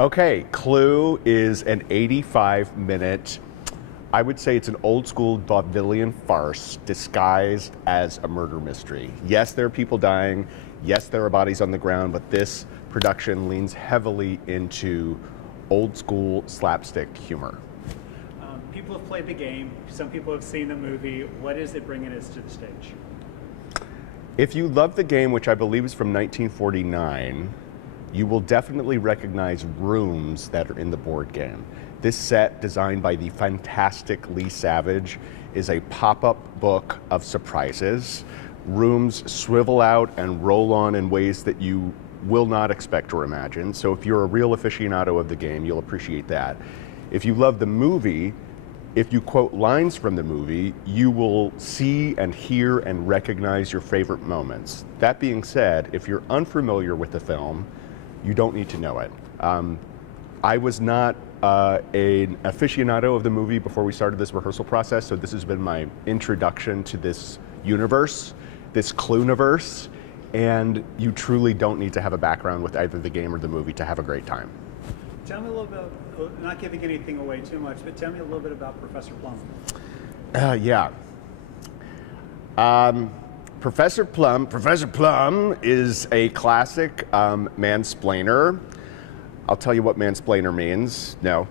Okay, Clue is an 85-minute, I would say it's an old school vaudevillian farce disguised as a murder mystery. Yes, there are people dying. Yes, there are bodies on the ground, but this production leans heavily into old school slapstick humor. People have played the game. Some people have seen the movie. What is it bringing us to the stage? If you love the game, which I believe is from 1949, you will definitely recognize rooms that are in the board game. This set, designed by the fantastic Lee Savage, is a pop-up book of surprises. Rooms swivel out and roll on in ways that you will not expect or imagine. So if you're a real aficionado of the game, you'll appreciate that. If you love the movie, if you quote lines from the movie, you will see and hear and recognize your favorite moments. That being said, if you're unfamiliar with the film, you don't need to know it. I was not an aficionado of the movie before we started this rehearsal process, so this has been my introduction to this universe, this Clue-niverse, and you truly don't need to have a background with either the game or the movie to have a great time. Tell me a little bit, not giving anything away too much, but tell me a little bit about Professor Plum. Yeah. Professor Plum is a classic mansplainer. I'll tell you what mansplainer means. No,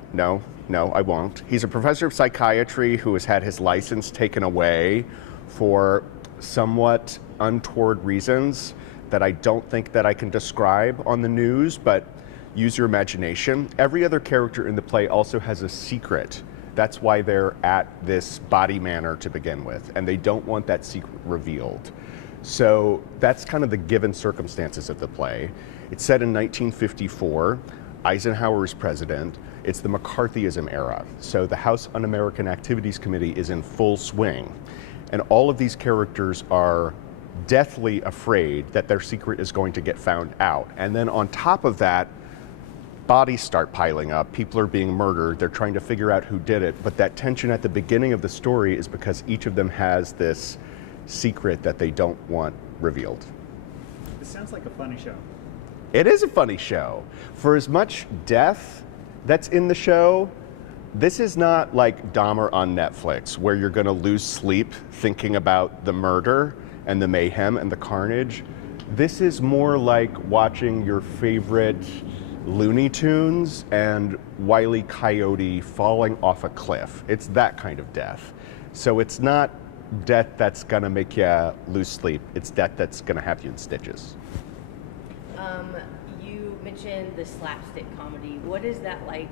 I won't. He's a professor of psychiatry who has had his license taken away for somewhat untoward reasons that I don't think that I can describe on the news, but use your imagination. Every other character in the play also has a secret. That's why they're at this body manor to begin with, and they don't want that secret revealed. So that's kind of the given circumstances of the play. It's set in 1954. Eisenhower is president. It's the McCarthyism era. So the House Un-American Activities Committee is in full swing. And all of these characters are deathly afraid that their secret is going to get found out. And then on top of that, bodies start piling up, people are being murdered, they're trying to figure out who did it, but that tension at the beginning of the story is because each of them has this secret that they don't want revealed. It sounds like a funny show. It is a funny show. For as much death that's in the show, this is not like Dahmer on Netflix, where you're gonna lose sleep thinking about the murder and the mayhem and the carnage. This is more like watching your favorite Looney Tunes and Wile E. Coyote falling off a cliff. It's that kind of death. So it's not death that's gonna make you lose sleep. It's death that's gonna have you in stitches. You mentioned the slapstick comedy. What is that like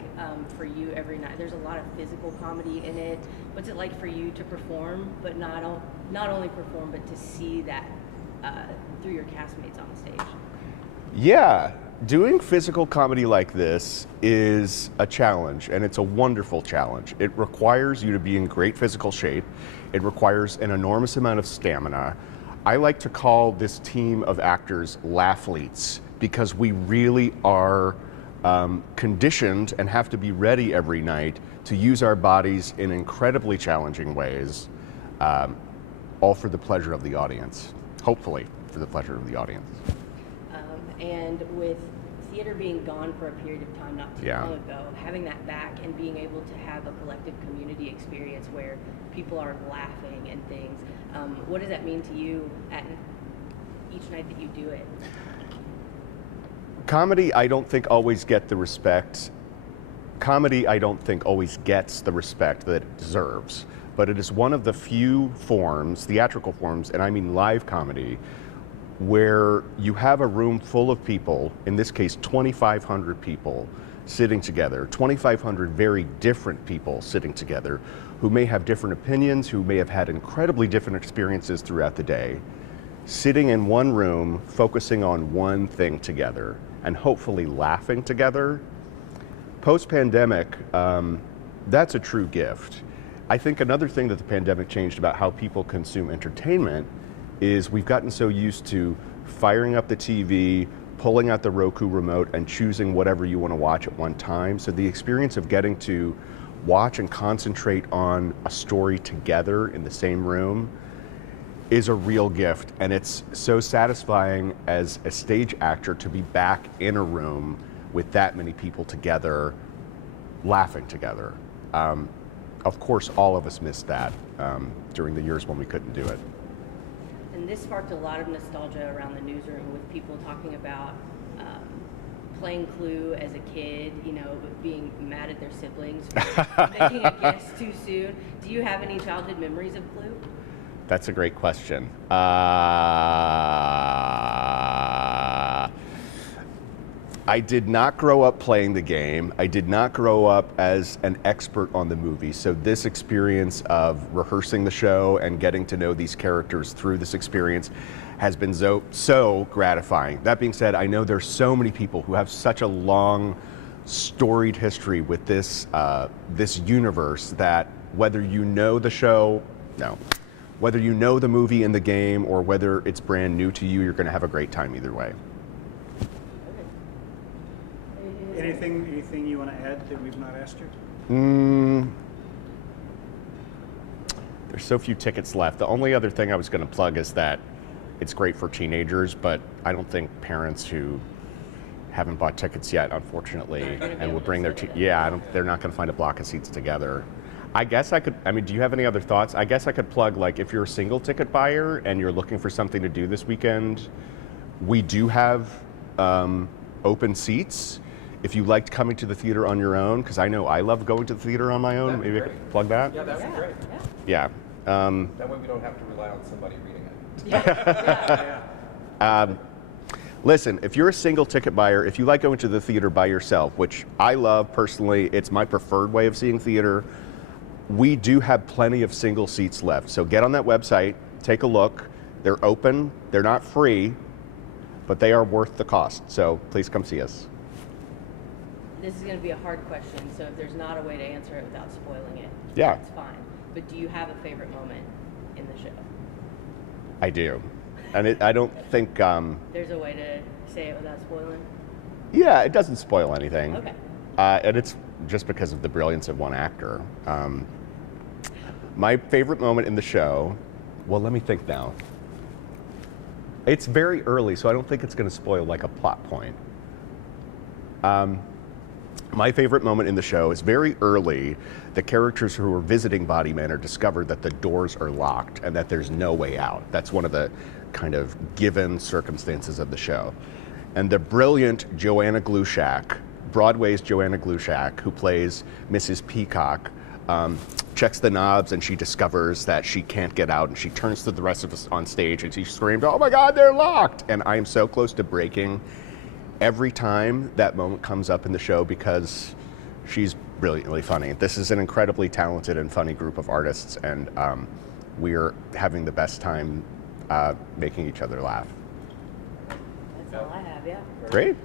for you every night? There's a lot of physical comedy in it. What's it like for you to perform, but not only perform, but to see that through your castmates on stage? Yeah. Doing physical comedy like this is a challenge, and it's a wonderful challenge. It requires you to be in great physical shape. It requires an enormous amount of stamina. I like to call this team of actors laugh-leets because we really are conditioned and have to be ready every night to use our bodies in incredibly challenging ways, all for the pleasure of the audience, hopefully for the pleasure of the audience. And with theater being gone for a period of time not too long ago, having that back and being able to have a collective community experience where people are laughing and things, what does that mean to you at each night that you do it? Comedy, I don't think always gets the respect that it deserves, but it is one of the few forms, theatrical forms, and I mean live comedy, where you have a room full of people, in this case 2,500 people, sitting together, 2,500 very different people sitting together, who may have different opinions, who may have had incredibly different experiences throughout the day, sitting in one room, focusing on one thing together, and hopefully laughing together. Post-pandemic, that's a true gift. I think another thing that the pandemic changed about how people consume entertainment is we've gotten so used to firing up the TV, pulling out the Roku remote, and choosing whatever you want to watch at one time. So the experience of getting to watch and concentrate on a story together in the same room is a real gift. And it's so satisfying as a stage actor to be back in a room with that many people together, laughing together. Of course, all of us missed that during the years when we couldn't do it. And this sparked a lot of nostalgia around the newsroom with people talking about playing Clue as a kid, you know, but being mad at their siblings for making a guess too soon. Do you have any childhood memories of Clue? That's a great question. I did not grow up playing the game. I did not grow up as an expert on the movie. So this experience of rehearsing the show and getting to know these characters through this experience has been so gratifying. That being said, I know there's so many people who have such a long, storied history with this this universe that whether you know the show, whether you know the movie and the game, or whether it's brand new to you, you're going to have a great time either way. Anything you want to add that we've not asked you? There's so few tickets left. The only other thing I was going to plug is that it's great for teenagers, but I don't think parents who haven't bought tickets yet, unfortunately, and will bring their they're not going to find a block of seats together. I guess I could, do you have any other thoughts? I guess I could plug, like, if you're a single ticket buyer and you're looking for something to do this weekend, we do have open seats. If you liked coming to the theater on your own, because I know I love going to the theater on my own, maybe I could plug that? Yeah, that would be great. Yeah. That way we don't have to rely on somebody reading it. Listen, if you're a single ticket buyer, if you like going to the theater by yourself, which I love personally, it's my preferred way of seeing theater, we do have plenty of single seats left. So get on that website, take a look. They're open, they're not free, but they are worth the cost. So please come see us. This is going to be a hard question, so if there's not a way to answer it without spoiling it, Yeah. that's fine. But do you have a favorite moment in the show? I do. And I don't think... There's a way to say it without spoiling? Yeah, it doesn't spoil anything. Okay. And it's just because of the brilliance of one actor. My favorite moment in the show, well, let me think now. It's very early, so I don't think it's going to spoil like a plot point. My favorite moment in the show is very early. The characters who are visiting Body Manor discovered that the doors are locked and that there's no way out. That's one of the kind of given circumstances of the show. And the brilliant Joanna Glushak, Broadway's Joanna Glushak, who plays Mrs. Peacock, checks the knobs and she discovers that she can't get out, and she turns to the rest of us on stage and she screams, "Oh my God, they're locked!" And I am so close to breaking every time that moment comes up in the show because she's brilliantly funny. This is an incredibly talented and funny group of artists, and we're having the best time making each other laugh. That's all I have, yeah. Great.